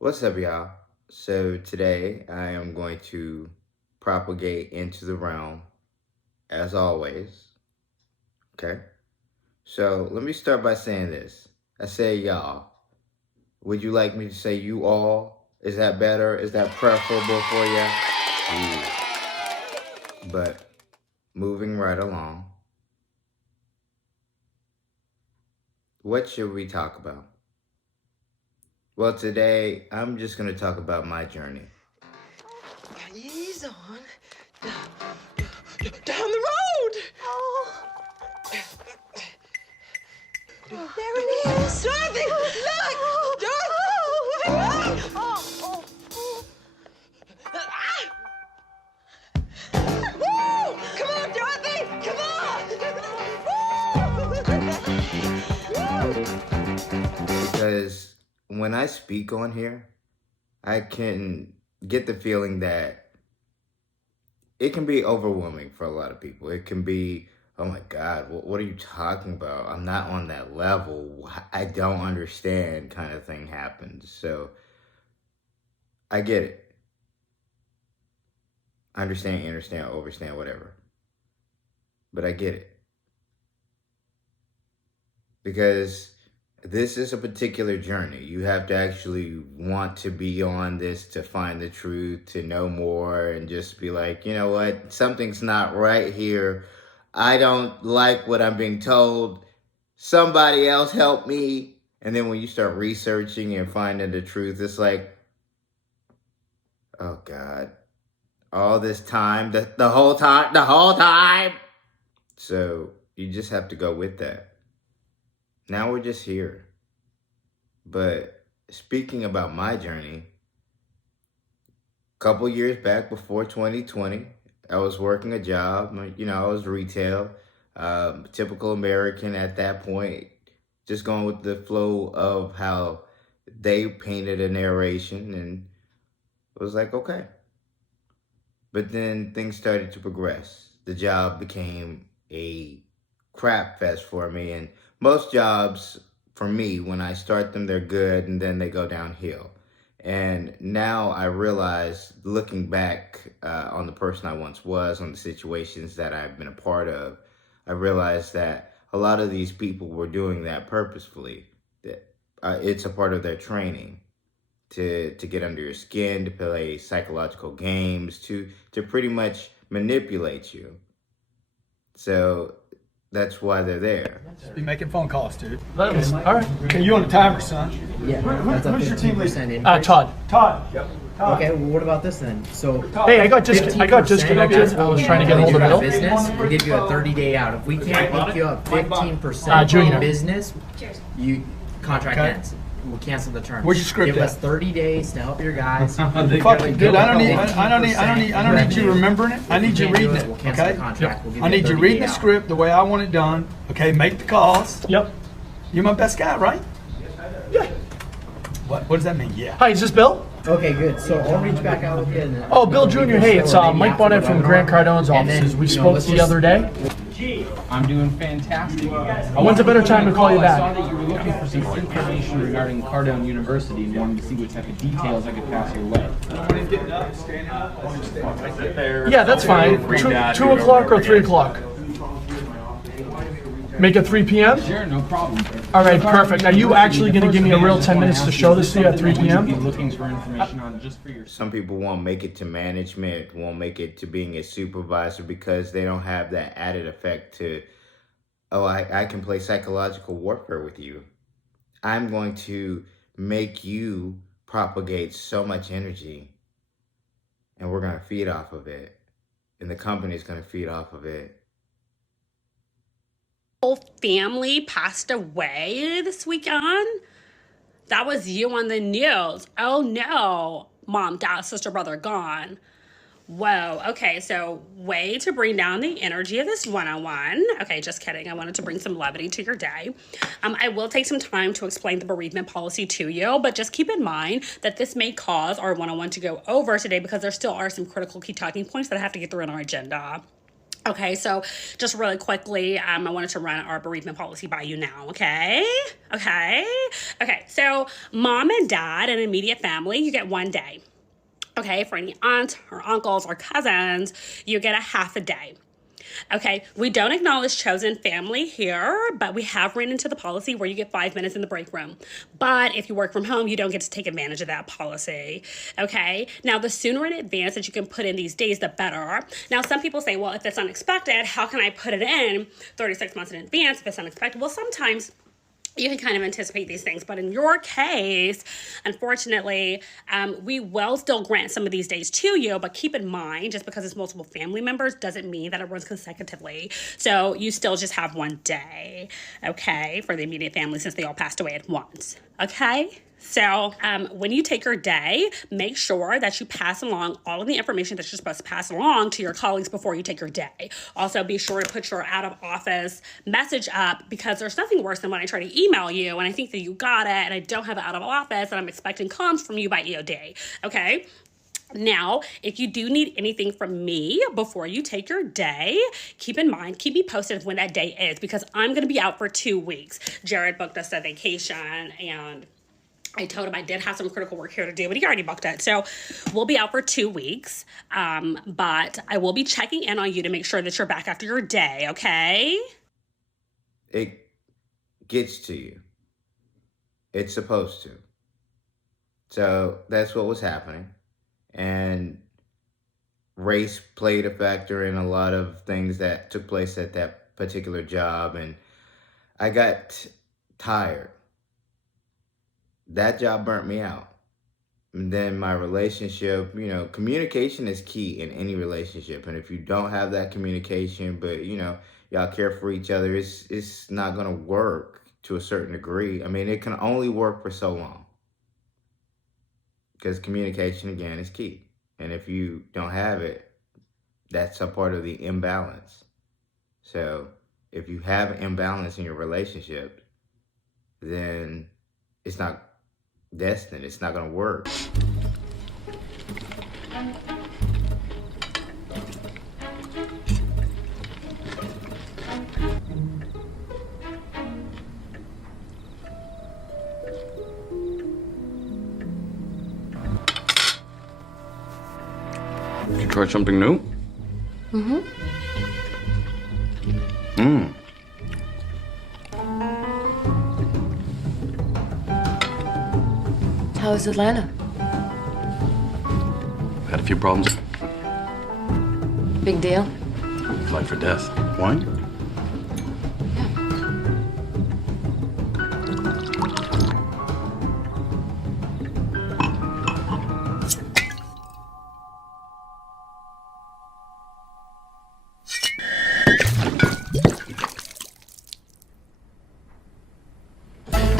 What's up, y'all? So today I am going to propagate into the realm as always. Okay. So let me start by saying this. I say y'all. Would you like me to say you all? Is that better? Is that preferable for you? But moving right along, what should we talk about? Well, today I'm just going to talk about my journey. Ease on. Down the road! Oh. There it is! Dorothy! Look! Dorothy! Oh. Woo! Come on, Dorothy! Come on! Because when I speak on here, I can get the feeling that it can be overwhelming for a lot of people. It can be, oh my God, what are you talking about? I'm not on that level. I don't understand kind of thing happens. So I get it. I understand, overstand, whatever. But I get it. Because this is a particular journey. You have to actually want to be on this to find the truth, to know more, and just be like, you know what? Something's not right here. I don't like what I'm being told. Somebody else help me. And then when you start researching and finding the truth, it's like, oh God, all this time, the whole time. So you just have to go with that. Now we're just here. But speaking about my journey, a couple years back before 2020, I was working a job. I was retail, typical American at that point, just going with the flow of how they painted a narration, and it was like, okay. But then things started to progress. The job became a crap fest for me, and most jobs for me, when I start them, they're good, and then they go downhill. And now I realize, looking back on the person I once was, on the situations that I've been a part of, I realized that a lot of these people were doing that purposefully. That it's a part of their training to get under your skin, to play psychological games, to pretty much manipulate you. So that's why they're there. Just be making phone calls, dude. All right. Okay, you on the timer, son? Yeah, that's a 15% increase. Todd. Todd. Yep. Todd. Okay, well, what about this then? So, Hey, I got disconnected. I was trying to get hold of Bill. business, we'll give you a 30-day out. If we can't pick you up 15% Junior. in business, you contract ends. We'll cancel the terms. Where's your script Give at? us 30 days to help your guys. Fuck it, dude. I don't need you remembering it. I need you reading it. We'll cancel Okay. the contract. We'll give I you a need you 30-day reading the out. script the way I want it done. Okay. Make the calls. Yep. You're my best guy, right? Yeah. What does that mean? Yeah. Hi, is this Bill? Okay, good. So I'll reach back out with you. And Oh, Bill Jr. Hey, it's Mike Bonnet from Grant Cardone's offices. We spoke the other day. I'm doing fantastic. When's a better time to call you I saw back? that you were looking for some information regarding Cardone University and wanted to see what type of details I could pass your way. Yeah, that's fine. 2 o'clock or 3 o'clock? Make it 3 p.m.? Sure, no problem. All right, perfect. Are you actually going to give me a real 10 minutes to show this to you at 3 Be p.m.? looking for information on just for yourself. Some people won't make it to management, won't make it to being a supervisor because they don't have that added effect to, oh, I can play psychological warfare with you. I'm going to make you propagate so much energy, and we're going to feed off of it, and the company's going to feed off of it. Whole family passed away this weekend. That was you on the news. Oh no. Mom, dad, sister, brother gone. Whoa. Okay, so way to bring down the energy of this one-on-one. Okay, just kidding. I wanted to bring some levity to your day. I will take some time to explain the bereavement policy to you, but just keep in mind that this may cause our one-on-one to go over today because there still are some critical key talking points that I have to get through in our agenda. Okay, so just really quickly, I wanted to run our bereavement policy by you now, okay? Okay, so mom and dad and immediate family, you get 1 day. Okay, for any aunts or uncles or cousins, you get a half a day. Okay, we don't acknowledge chosen family here, but we have ran into the policy where you get 5 minutes in the break room. But if you work from home, you don't get to take advantage of that policy. Okay, now the sooner in advance that you can put in these days, the better. Now, some people say, well, if it's unexpected, how can I put it in 36 months in advance if it's unexpected? Well, sometimes you can kind of anticipate these things, but in your case, unfortunately, we will still grant some of these days to you, but keep in mind, just because it's multiple family members doesn't mean that it runs consecutively. So you still just have 1 day, okay, for the immediate family since they all passed away at once, okay? So when you take your day, make sure that you pass along all of the information that you're supposed to pass along to your colleagues before you take your day. Also, be sure to put your out of office message up, because there's nothing worse than when I try to email you and I think that you got it and I don't have it out of office and I'm expecting comms from you by EOD, okay? Now, if you do need anything from me before you take your day, keep in mind, keep me posted of when that day is, because I'm going to be out for 2 weeks. Jared booked us a vacation and I told him I did have some critical work here to do, but he already booked it. So we'll be out for 2 weeks, but I will be checking in on you to make sure that you're back after your day, okay? It gets to you. It's supposed to. So that's what was happening. And race played a factor in a lot of things that took place at that particular job. And I got tired. That job burnt me out. And then my relationship, communication is key in any relationship. And if you don't have that communication, but, y'all care for each other, it's not going to work to a certain degree. I mean, it can only work for so long. Because communication, again, is key. And if you don't have it, that's a part of the imbalance. So if you have an imbalance in your relationship, then it's not destined. It's not going to work. Did you try something new? Mm-hmm. How was Atlanta? Had a few problems. Big deal? Life or death. Wine?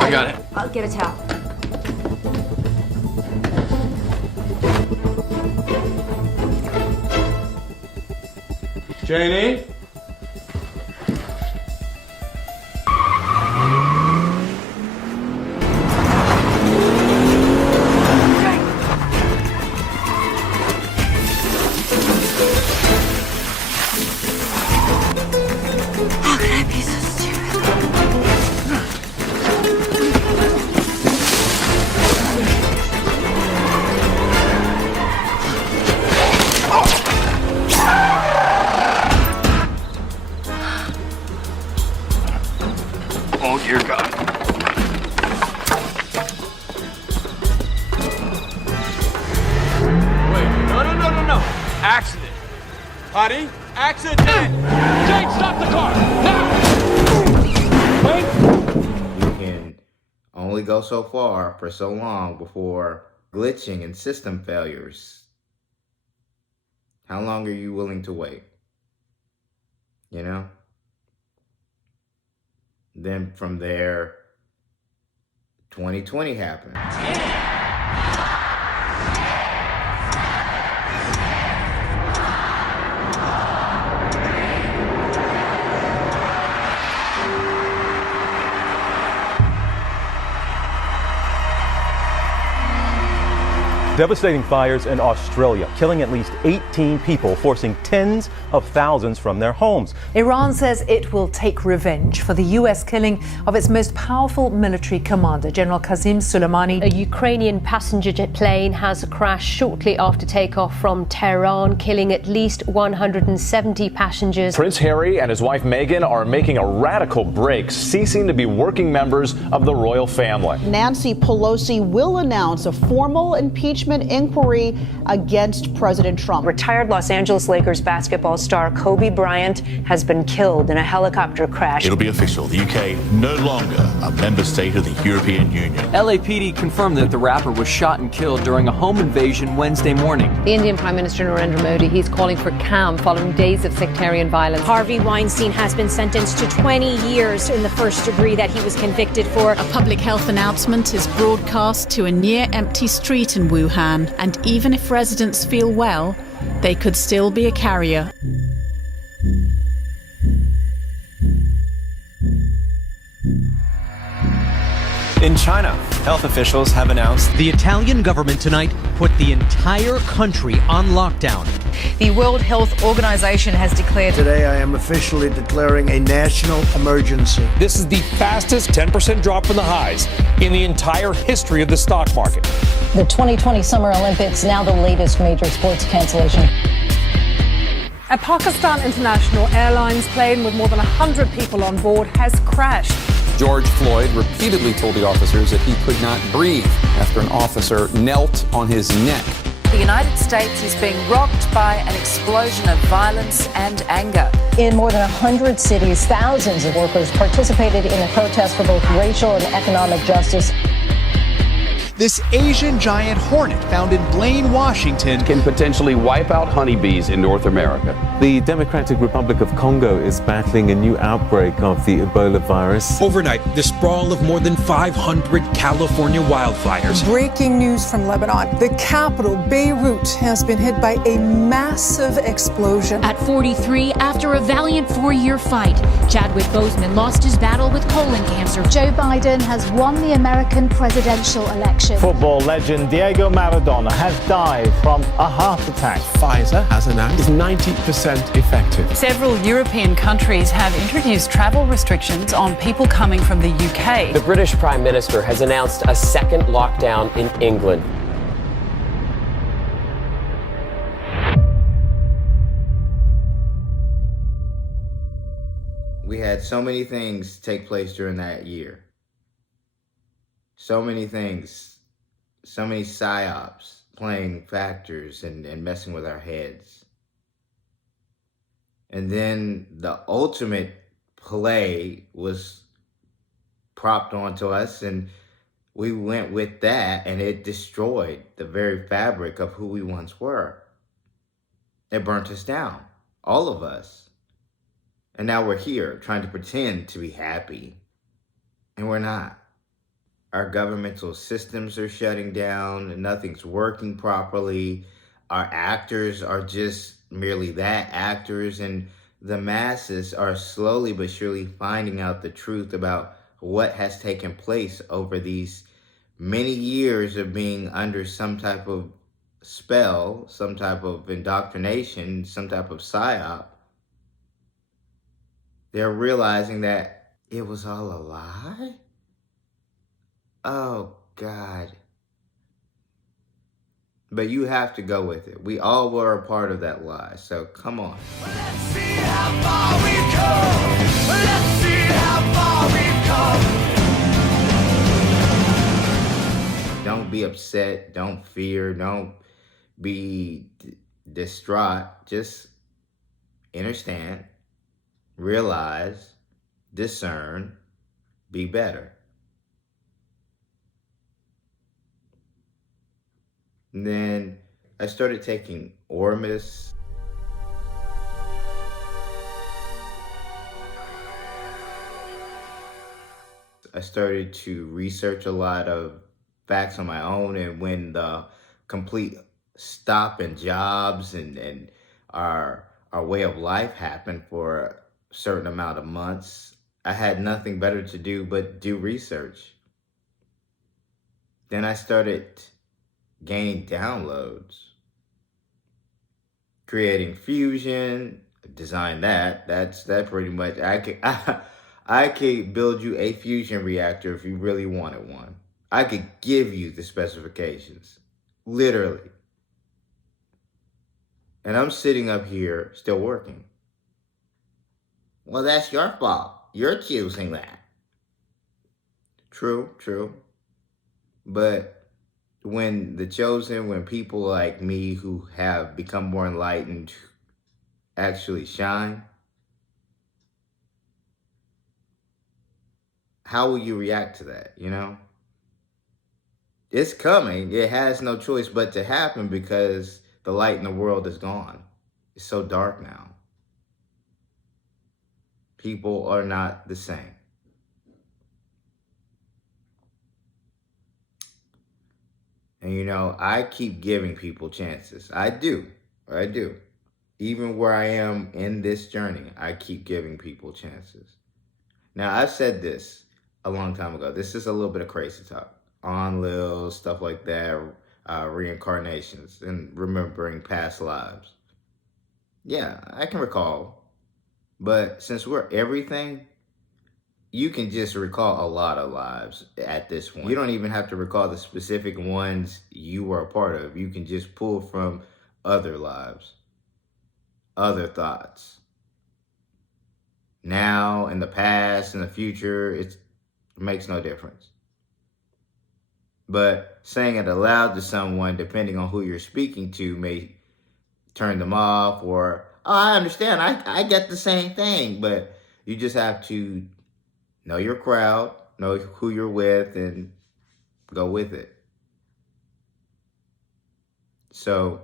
I got it. I'll get a towel. Janie? How could I be so stupid? Oh, dear God. Wait, no. Accident. Honey, accident. Jane, stop the car. Now. Wait. You can only go so far for so long before glitching and system failures. How long are you willing to wait? Then from there, 2020 happened. Devastating fires in Australia, killing at least 18 people, forcing tens of thousands from their homes. Iran says it will take revenge for the U.S. killing of its most powerful military commander, General Qasem Soleimani. A Ukrainian passenger jet plane has crashed shortly after takeoff from Tehran, killing at least 170 passengers. Prince Harry and his wife Meghan are making a radical break, ceasing to be working members of the royal family. Nancy Pelosi will announce a formal impeachment inquiry against President Trump. Retired Los Angeles Lakers basketball star Kobe Bryant has been killed in a helicopter crash. It'll be official. The UK no longer a member state of the European Union. LAPD confirmed that the rapper was shot and killed during a home invasion Wednesday morning. The Indian Prime Minister Narendra Modi, he's calling for calm following days of sectarian violence. Harvey Weinstein has been sentenced to 20 years in the first degree that he was convicted for. A public health announcement is broadcast to a near-empty street in Wuhan, and even if residents feel well, they could still be a carrier. In China, health officials have announced the Italian government tonight put the entire country on lockdown. The World Health Organization has declared today I am officially declaring a national emergency. This is the fastest 10% drop from the highs in the entire history of the stock market. The 2020 Summer Olympics, now the latest major sports cancellation. A Pakistan International Airlines plane with more than 100 people on board has crashed. George Floyd repeatedly told the officers that he could not breathe after an officer knelt on his neck. The United States is being rocked by an explosion of violence and anger. In more than 100 cities, thousands of workers participated in a protest for both racial and economic justice. This Asian giant hornet found in Blaine, Washington, can potentially wipe out honeybees in North America. The Democratic Republic of Congo is battling a new outbreak of the Ebola virus. Overnight, the sprawl of more than 500 California wildfires. Breaking news from Lebanon. The capital, Beirut, has been hit by a massive explosion. At 43, after a valiant 4-year fight, Chadwick Boseman lost his battle with colon cancer. Joe Biden has won the American presidential election. Football legend Diego Maradona has died from a heart attack. Pfizer has announced it's 90% effective. Several European countries have introduced travel restrictions on people coming from the UK. The British Prime Minister has announced a second lockdown in England. We had so many things take place during that year. So many things. So many psyops playing factors and messing with our heads. And then the ultimate play was propped onto us, and we went with that, and it destroyed the very fabric of who we once were. It burnt us down, all of us. And now we're here trying to pretend to be happy, and we're not. Our governmental systems are shutting down, and nothing's working properly. Our actors are just merely that, actors, and the masses are slowly but surely finding out the truth about what has taken place over these many years of being under some type of spell, some type of indoctrination, some type of psyop. They're realizing that it was all a lie. Oh, God. But you have to go with it. We all were a part of that lie, so come on. Let's see how far we've come. Let's see how far we've come. Don't be upset. Don't fear. Don't be distraught. Just understand, realize, discern, be better. And then I started taking Ormus. I started to research a lot of facts on my own, and when the complete stop in jobs and our way of life happened for a certain amount of months, I had nothing better to do but do research. Then I started gaining downloads, creating fusion, design that's pretty much, I could build you a fusion reactor if you really wanted one. I could give you the specifications, literally. And I'm sitting up here still working. Well, that's your fault. You're choosing that. True. But when people like me who have become more enlightened actually shine, how will you react to that, you know? It's coming. It has no choice but to happen because the light in the world is gone. It's so dark now. People are not the same. And you know, I keep giving people chances. I do. Even where I am in this journey, I keep giving people chances. Now, I've said this a long time ago. This is a little bit of crazy talk. On-lil, stuff like that, reincarnations, and remembering past lives. Yeah, I can recall. But since we're everything, you can just recall a lot of lives at this point. You don't even have to recall the specific ones you were a part of. You can just pull from other lives, other thoughts. Now, in the past, in the future, it makes no difference. But saying it aloud to someone, depending on who you're speaking to, may turn them off, or, oh, I understand, I get the same thing. But you just have to know your crowd, know who you're with, and go with it. So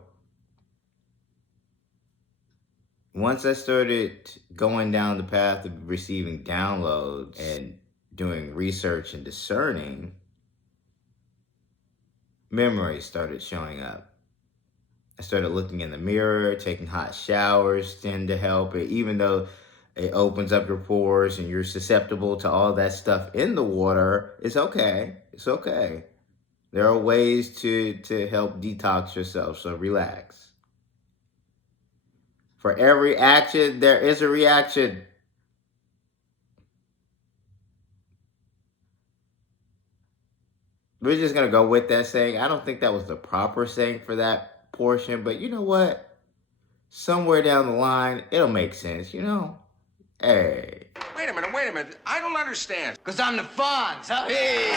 once I started going down the path of receiving downloads and doing research and discerning, memories started showing up. I started looking in the mirror, taking hot showers tend to help it, even though it opens up your pores and you're susceptible to all that stuff in the water. It's okay. It's okay. There are ways to help detox yourself, so relax. For every action, there is a reaction. We're just going to go with that saying. I don't think that was the proper saying for that portion, but you know what? Somewhere down the line, it'll make sense, you know? Hey. Wait a minute. I don't understand. Because I'm the Fonz, huh? Hey.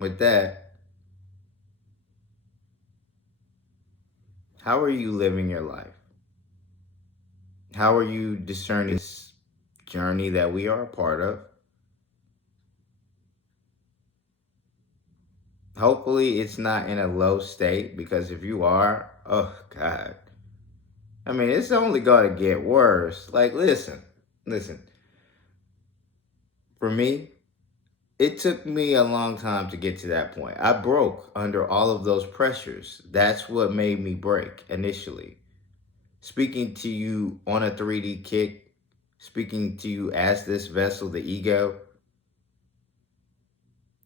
With that, how are you living your life? How are you discerning this journey that we are a part of? Hopefully it's not in a low state, because if you are, oh God. I mean, it's only going to get worse. Like, listen. For me, it took me a long time to get to that point. I broke under all of those pressures. That's what made me break initially. Speaking to you on a 3D kick, speaking to you as this vessel, the ego,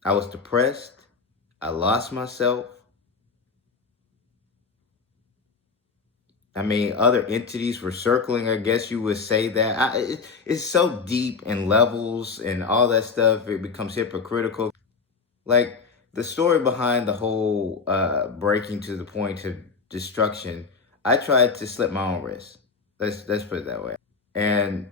I was depressed. I lost myself. I mean, other entities were circling, I guess you would say that. It's so deep in levels and all that stuff, it becomes hypocritical. Like, the story behind the whole breaking to the point of destruction, I tried to slit my own wrist. Let's put it that way. And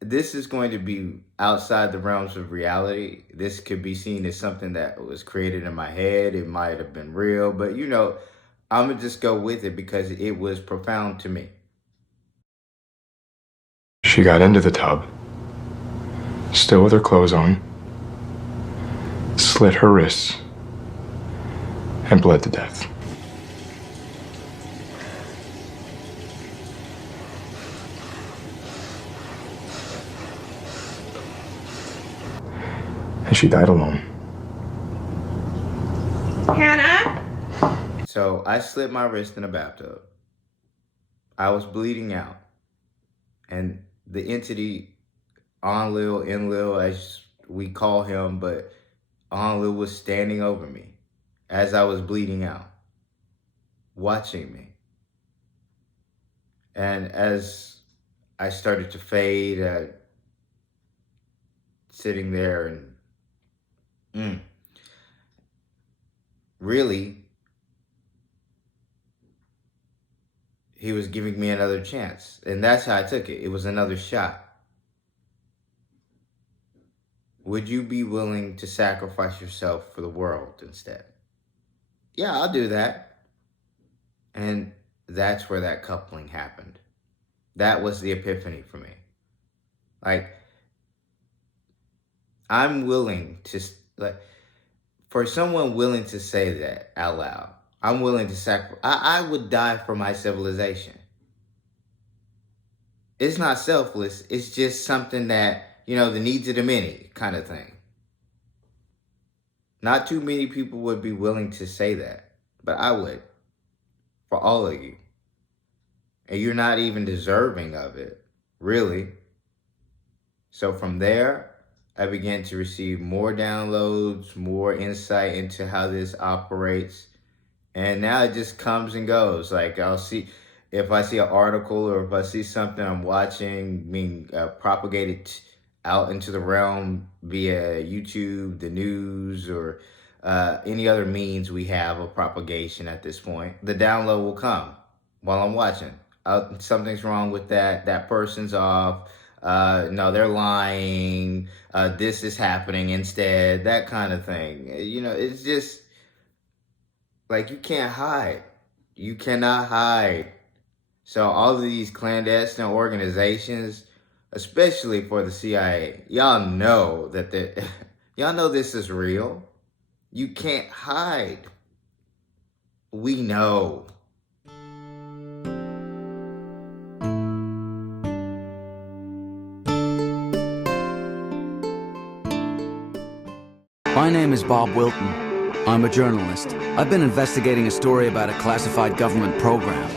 this is going to be outside the realms of reality. This could be seen as something that was created in my head. It might have been real, but you know, I'm going to just go with it because it was profound to me. She got into the tub, still with her clothes on, slit her wrists, and bled to death. And she died alone. Hannah? So I slit my wrist in a bathtub. I was bleeding out. And the entity Enlil, as we call him, but Enlil was standing over me as I was bleeding out, watching me. And as I started to fade, sitting there and really, he was giving me another chance. And that's how I took it. It was another shot. Would you be willing to sacrifice yourself for the world instead? Yeah, I'll do that. And that's where that coupling happened. That was the epiphany for me. Like, I'm willing to, for someone willing to say that out loud, I'm willing to sacrifice. I would die for my civilization. It's not selfless. It's just something that, the needs of the many kind of thing. Not too many people would be willing to say that, but I would, for all of you. And you're not even deserving of it, really. So from there, I began to receive more downloads, more insight into how this operates. And now it just comes and goes. Like, if I see an article or if I see something I'm watching being propagated out into the realm via YouTube, the news, or any other means we have of propagation at this point, the download will come while I'm watching. Something's wrong with that person's off. No, they're lying. This is happening instead, that kind of thing. It's just like, you can't hide. You cannot hide. So all of these clandestine organizations, especially for the CIA, y'all know y'all know this is real. You can't hide. We know. My name is Bob Wilton. I'm a journalist. I've been investigating a story about a classified government program.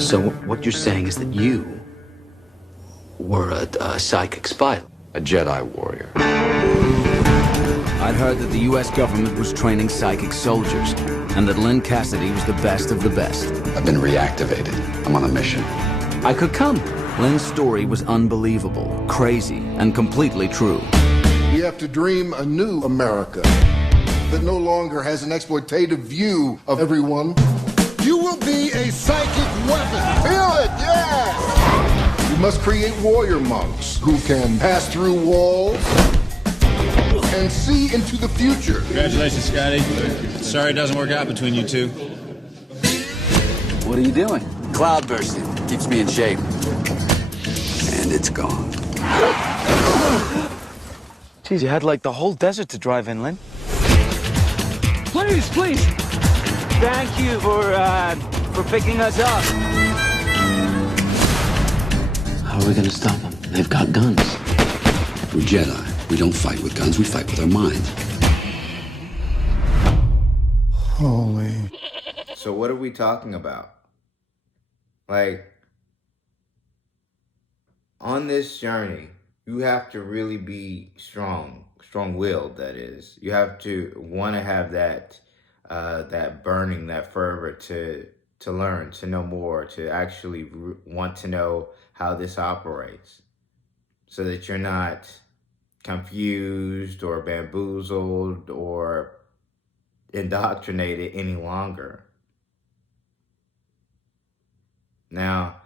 So what you're saying is that you were a psychic spy? A Jedi warrior. I'd heard that the U.S. government was training psychic soldiers, and that Lynn Cassidy was the best of the best. I've been reactivated. I'm on a mission. I could come. Lynn's story was unbelievable, crazy, and completely true. We have to dream a new America that no longer has an exploitative view of everyone. You will be a psychic weapon. Feel it, yes! You must create warrior monks who can pass through walls and see into the future. Congratulations, Scotty. Sorry it doesn't work out between you two. What are you doing? Cloud bursting. Keeps me in shape. And it's gone. Geez, you had like the whole desert to drive in, Lynn. Please! Thank you for picking us up. How are we gonna stop them? They've got guns. We're Jedi. We don't fight with guns, we fight with our minds. Holy. So what are we talking about? Like, on this journey, you have to really be strong-willed, that is. You have to want to have that burning, that fervor to learn, to know more, to actually want to know how this operates, so that you're not confused or bamboozled or indoctrinated any longer. Now,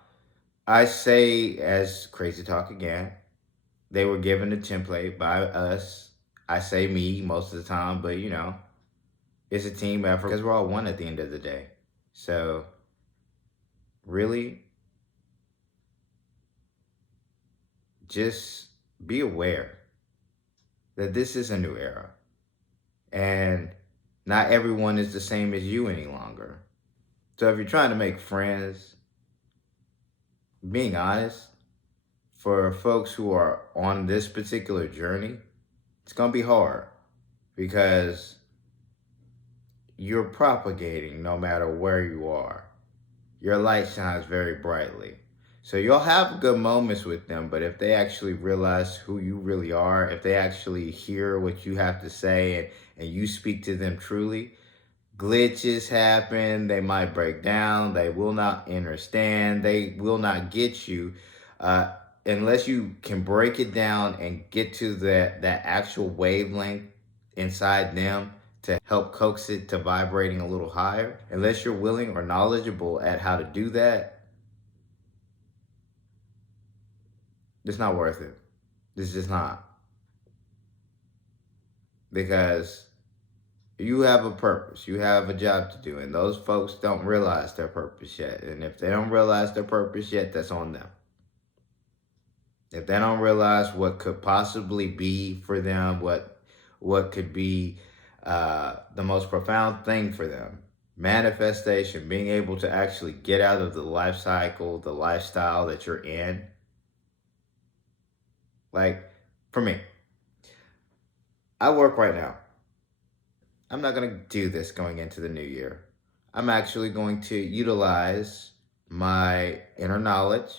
I say, as Crazy Talk again, they were given a template by us. I say me most of the time, but it's a team effort because we're all one at the end of the day. So, really, just be aware that this is a new era. And not everyone is the same as you any longer. So if you're trying to make friends, being honest, for folks who are on this particular journey, it's going to be hard because you're propagating no matter where you are. Your light shines very brightly. So you'll have good moments with them, but if they actually realize who you really are, if they actually hear what you have to say and you speak to them truly, glitches happen, they might break down, they will not understand, they will not get you unless you can break it down and get to that actual wavelength inside them to help coax it to vibrating a little higher. Unless you're willing or knowledgeable at how to do that, it's not worth it. It's just not. Because you have a purpose. You have a job to do. And those folks don't realize their purpose yet. And if they don't realize their purpose yet, that's on them. If they don't realize what could possibly be for them, what could be the most profound thing for them, manifestation, being able to actually get out of the life cycle, the lifestyle that you're in. Like, for me, I work right now. I'm not going to do this going into the new year. I'm actually going to utilize my inner knowledge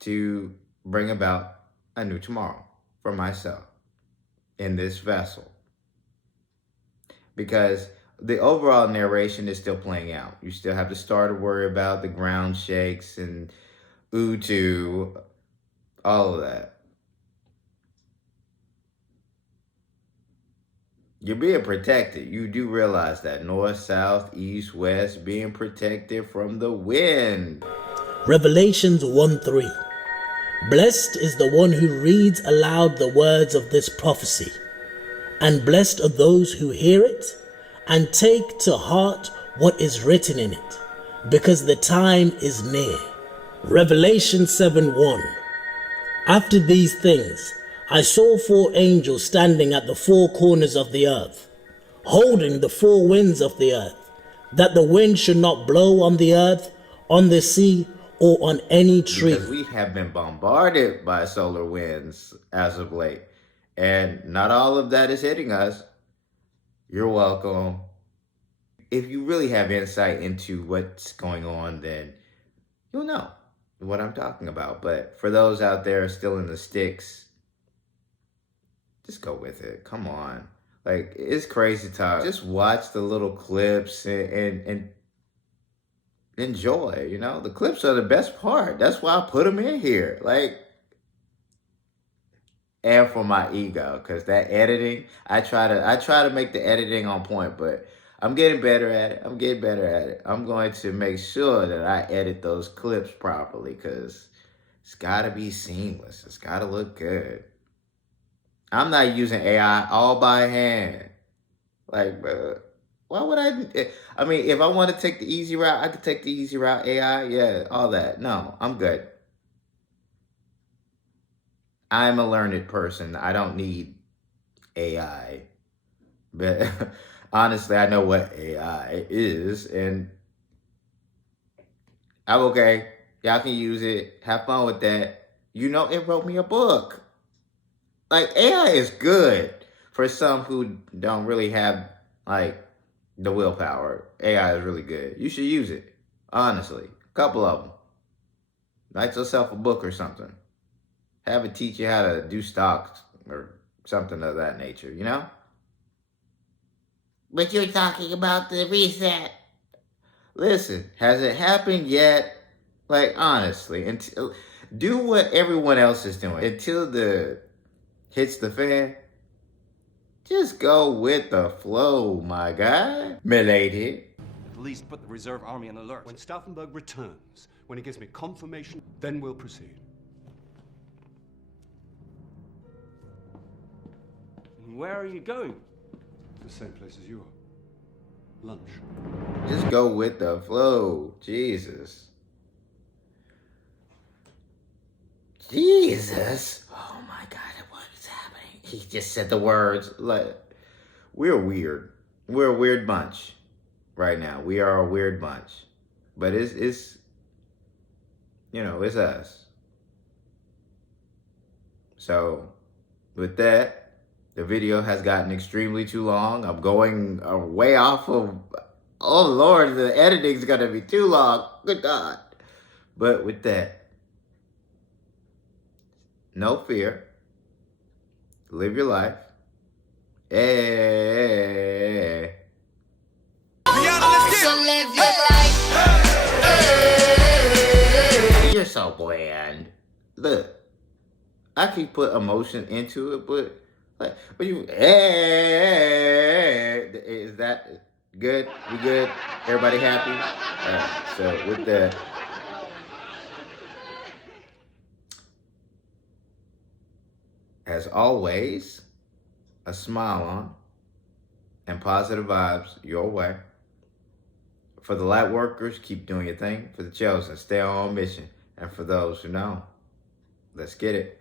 to bring about a new tomorrow for myself in this vessel. Because the overall narration is still playing out. You still have to start to worry about the ground shakes and Utu, all of that. You're being protected. You do realize that. North, south, east, west, being protected from the wind. Revelations 1:3. Blessed is the one who reads aloud the words of this prophecy, and blessed are those who hear it and take to heart what is written in it, because the time is near. Revelation 7:1. After these things, I saw 4 angels standing at the 4 corners of the earth, holding the 4 winds of the earth, that the wind should not blow on the earth, on the sea, or on any tree. Because we have been bombarded by solar winds as of late, and not all of that is hitting us. You're welcome. If you really have insight into what's going on, then you'll know what I'm talking about. But for those out there still in the sticks, just go with it. Come on. Like, it's crazy talk. Just watch the little clips and enjoy, you know? The clips are the best part. That's why I put them in here. Like, and for my ego, because that editing, I try to make the editing on point, but I'm getting better at it. I'm going to make sure that I edit those clips properly, because it's got to be seamless. It's got to look good. I'm not using AI all by hand. Like, bro, why would I mean, if I want to take the easy route, I could take the easy route, AI, yeah, all that. No, I'm good. I'm a learned person. I don't need AI. But honestly, I know what AI is, and I'm okay. Y'all can use it. Have fun with that. You know, it wrote me a book. Like, AI is good for some who don't really have, like, the willpower. AI is really good. You should use it, honestly. A couple of them. Write yourself a book or something. Have it teach you how to do stocks or something of that nature, you know? But you're talking about the reset. Listen, has it happened yet? Like, honestly, until do what everyone else is doing. Until the hits the fan, just go with the flow, my guy. Milady. At least put the reserve army on alert. When Stauffenberg returns, when he gives me confirmation, then we'll proceed. Where are you going? The same place as you are. Lunch. Just go with the flow. Jesus. Jesus. Oh my God, what is happening? He just said the words. Like, we're weird. We're a weird bunch right now. We are a weird bunch. But it's you know, it's us. So, with that, the video has gotten extremely too long. I'm going way off of, oh Lord, the editing's gonna be too long. Good God. But with that, no fear. Live your life. Hey. So live your life. You're so bland. Look, I can put emotion into it, but like, when you, hey, is that good? We good? Everybody happy? All right, so with that, as always, a smile on and positive vibes your way. For the light workers, keep doing your thing. For the chosen, stay on mission. And for those who know, let's get it.